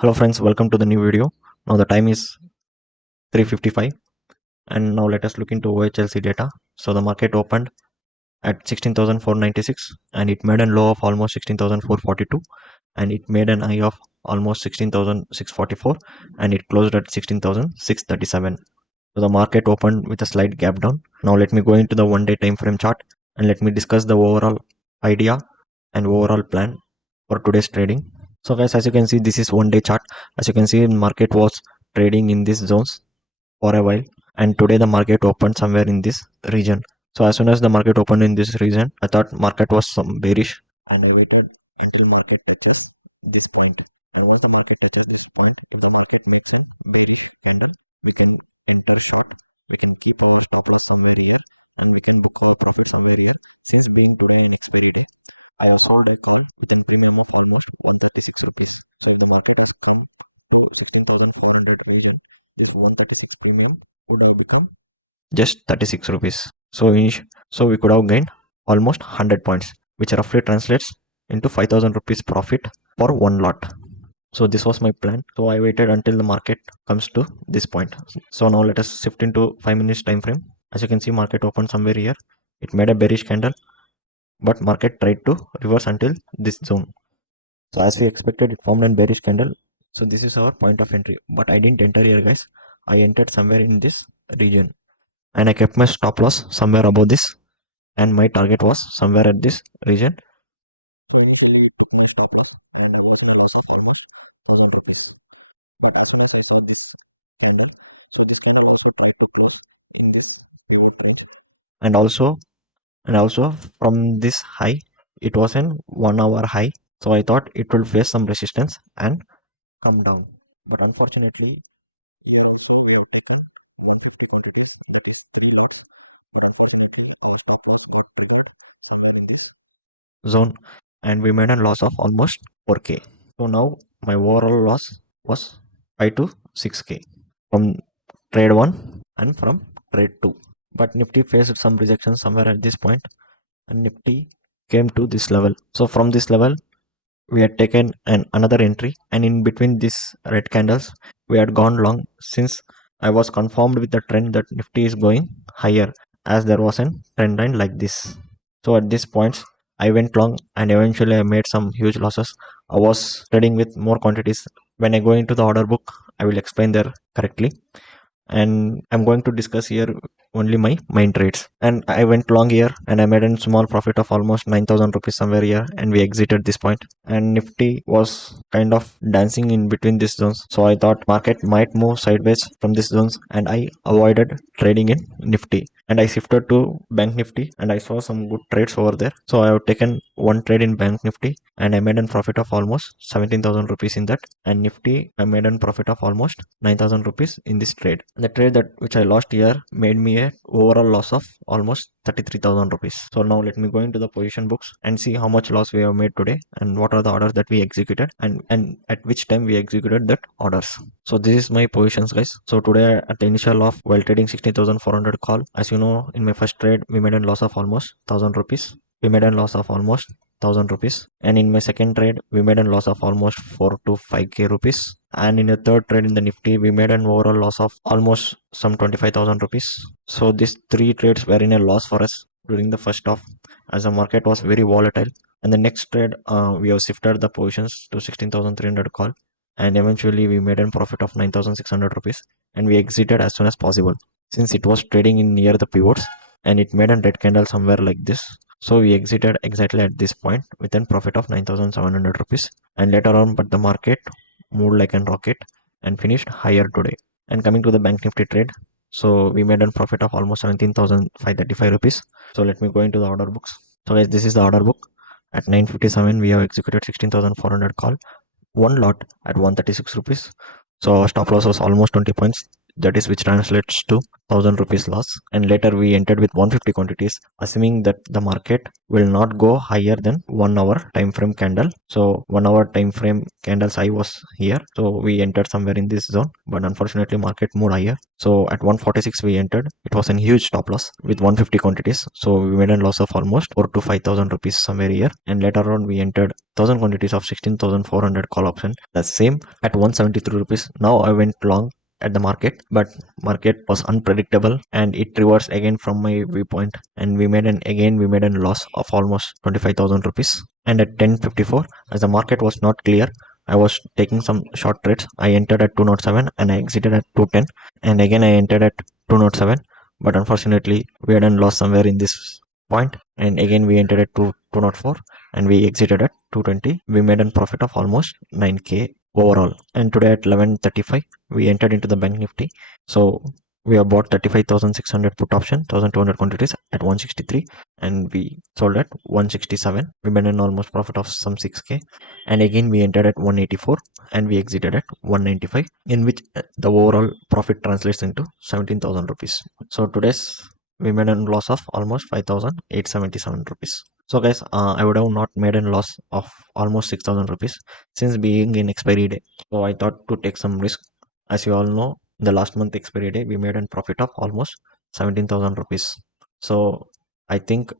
Hello friends, welcome to the new video. Now the time is 3:55 and now let us look into OHLC data. So the market opened at 16,496 and it made a low of almost 16,442 and it made an high of almost 16,644 and it closed at 16,637. So the market opened with a slight gap down. Now let me go into the 1 day time frame chart and let me discuss the overall idea and overall plan for today's trading. So guys, as you can see, this is 1 day chart. As you can see, market was trading in these zones for a while, and today the market opened somewhere in this region. So as soon as the market opened in this region, I thought market was some bearish, and I waited until market touches this point. And once the market touches this point, if the market makes a bearish candle, we can enter short. We can keep our stop loss somewhere here, and we can book our profit somewhere here. Since being today an expiry day, I have sold a call with a premium of almost 136 rupees. So if the market has come to 16,400 region, this 136 premium would have become just 36 rupees. So we could have gained almost 100 points, which roughly translates into 5,000 rupees profit for one lot. So this was my plan. So I waited until the market comes to this point. So now let us shift into 5 minutes time frame. As you can see, market opened somewhere here. It made a bearish candle, but market tried to reverse until this zone. So as we expected, it formed a bearish candle. So this is our point of entry, but I didn't enter here, guys. I entered somewhere in this region and I kept my stop loss somewhere above this, and my target was somewhere at this region. Initially, took my stop loss and I was loss of almost 1,000 rupees. But as soon as I saw this candle, so this candle also tried to close in this pivot range, and also from this high, it was an 1 hour high. So I thought it will face some resistance and come down. But unfortunately, we have taken 150 quantities, that is 3 lots. But unfortunately, our stop loss got triggered somewhere in this zone, and we made a loss of almost 4k. So now my overall loss was 5 to 6k from trade 1 and from trade 2. But Nifty faced some rejection somewhere at this point, and Nifty came to this level. So from this level, we had taken another entry, and in between these red candles we had gone long, since I was confirmed with the trend that Nifty is going higher, as there was a trend line like this. So at this point I went long and eventually I made some huge losses. I was trading with more quantities. When I go into the order book, I will explain there correctly, and I'm going to discuss here only my main trades. And I went long here and I made a small profit of almost 9,000 rupees somewhere here, and we exited this point. And Nifty was kind of dancing in between these zones, so I thought market might move sideways from these zones, and I avoided trading in Nifty and I shifted to Bank Nifty, and I saw some good trades over there. So I have taken one trade in Bank Nifty and I made a profit of almost 17,000 rupees in that. And Nifty, I made a profit of almost 9,000 rupees in this trade. The trade that which I lost here made me a overall loss of almost 33,000 rupees. So now let me go into the position books and see how much loss we have made today and what are the orders that we executed, and at which time we executed that orders. So this is my positions, guys. So today at the initial of while trading 16,400 call, as you know, in my first trade we made a loss of almost 1,000 rupees. We made a loss of almost 1,000 rupees, and in my second trade we made a loss of almost 4 to 5k rupees, and in a third trade in the Nifty we made an overall loss of almost some 25,000 rupees. So these three trades were in a loss for us during the first half, as the market was very volatile. And the next trade, we have shifted the positions to 16,300 call, and eventually we made a profit of 9,600 rupees, and we exited as soon as possible since it was trading in near the pivots and it made a red candle somewhere like this. So we exited exactly at this point with a profit of 9,700 rupees, and later on, but the market moved like a rocket and finished higher today. And coming to the Bank Nifty trade, so we made a profit of almost 17,535 rupees. So let me go into the order books. So guys, this is the order book. At 9:57 we have executed 16,400 call, one lot at 136 rupees. So our stop loss was almost 20 points. that is which translates to 1000 rupees loss. And later we entered with 150 quantities, assuming that the market will not go higher than 1 hour time frame candle. So 1 hour time frame candles high was here, so we entered somewhere in this zone, but unfortunately market moved higher. So at 146 we entered. It was a huge stop loss with 150 quantities, so we made a loss of almost 4 to 5000 rupees somewhere here. And later on we entered 1000 quantities of 16400 call option, the same at 173 rupees. Now I went long at the market, but market was unpredictable and it reversed again from my viewpoint, and we made a loss of almost 25000 rupees. And at 10:54, as the market was not clear, I was taking some short trades. I entered at 207 and I exited at 210, and again I entered at 207, but unfortunately we had a loss somewhere in this point, and again we entered at 204 and we exited at 220. We made a profit of almost 9k overall. And today at 11:35 we entered into the bank nifty. So we have bought 35,600 put option, 1200 quantities at 163, and we sold at 167. We made an almost profit of some 6k. And again we entered at 184 and we exited at 195, in which the overall profit translates into 17,000 rupees. So today's we made a loss of almost 5,877 rupees. So guys, I would have not made a loss of almost 6,000 rupees since being in expiry day. So I thought to take some risk. As you all know, the last month expiry day we made a profit of almost 17,000 rupees. So I think